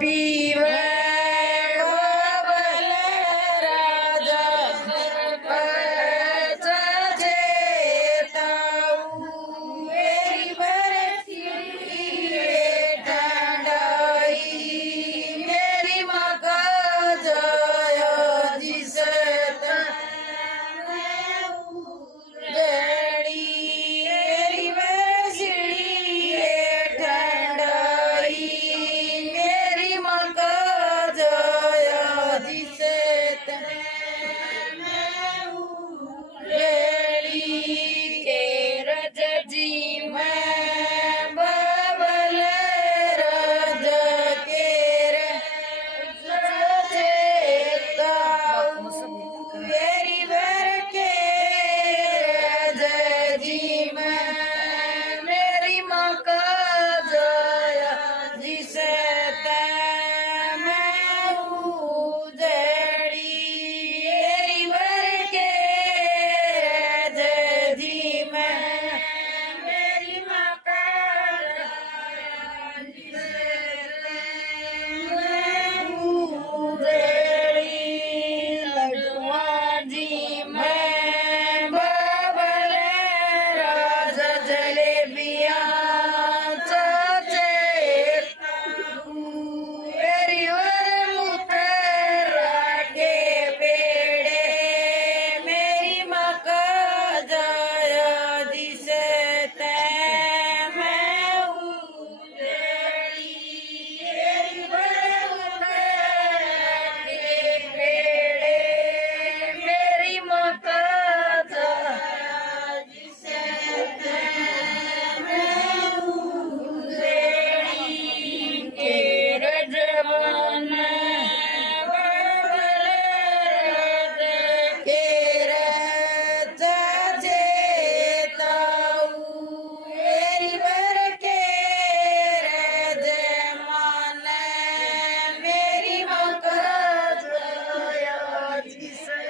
पीवे बबल राजा सरपंच जेताऊ मेरी बरसी ठंडाई मेरी माँ का जय जिसे मेरी बरसी ठंडाई मेरी माँ का जय जिसे के रज जी मैं बबल रज के मेरी बर के रज जी मैं मेरी माँ का जय जिसे मैं उजड़ी मेरी बर के रज जी मैं मेरी माँ का जय जिसे मैं उजड़ी लडुआ जी मैं बबल राज जलेबिया मेरी वर मुतरा के पेड़े मेरी माँ का जय जिसे मैं उजड़ी मेरी वर मुतरा के पेड़े मेरी माँ का जय जिसे मैं उजड़ी के रजवन बबल रज के रज जेताऊ मेरी बर के रज मान मेरी माँ का जय जिसे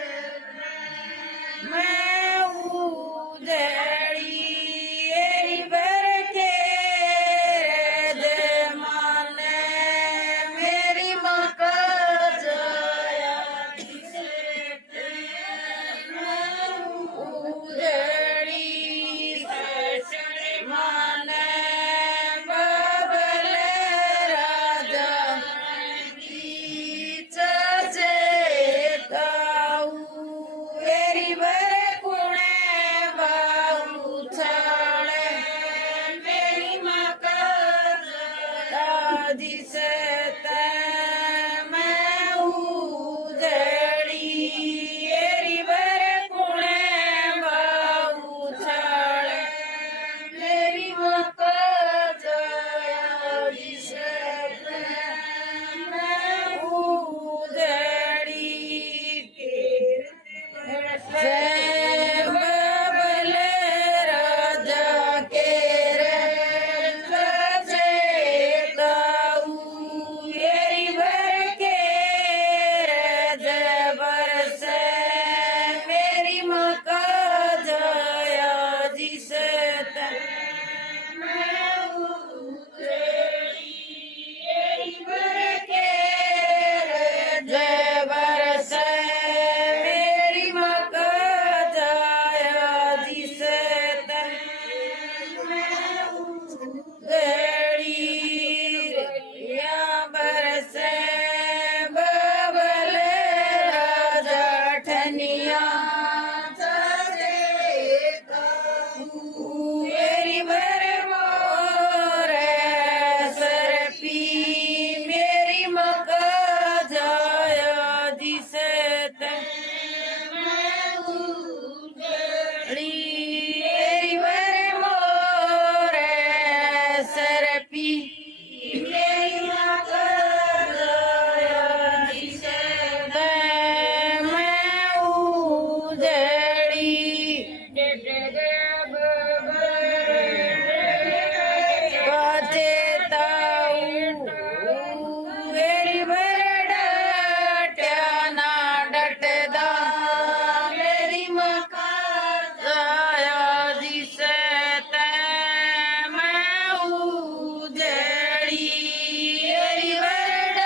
मैं उजड़ी मेरी बर के रज मान मेरी माँ का जय जिसे मैं उजड़ी मान बबल राजा जेताऊ मेरी बर कुणे बाऊ छाड़ मेरी माँ का जय जिसे मैं उजड़ी मेरी बर कुणे बाऊ छाड़ मेरी माँ का जय जिसे मैं उजड़ी जय बबल राजा के रज जेताऊ मेरी बर के रज बरस मेरी माँ का जय जिसे मैं उजड़ी मेरी बर के रज बरस मेरी माँ का जय जिसे मैं उजड़ी या बरस बबल राजा ठनिया मेरी बर मोर सरपी मेरी माँ का जय जिसे मैं उजड़ी मेरी बर मोर सरपी मेरी माँ का जय जिसे मैं उजड़ी मेरी बर डट्या ना डटदा मेरी माँ का जय जिसे मैं उजड़ी मेरी बर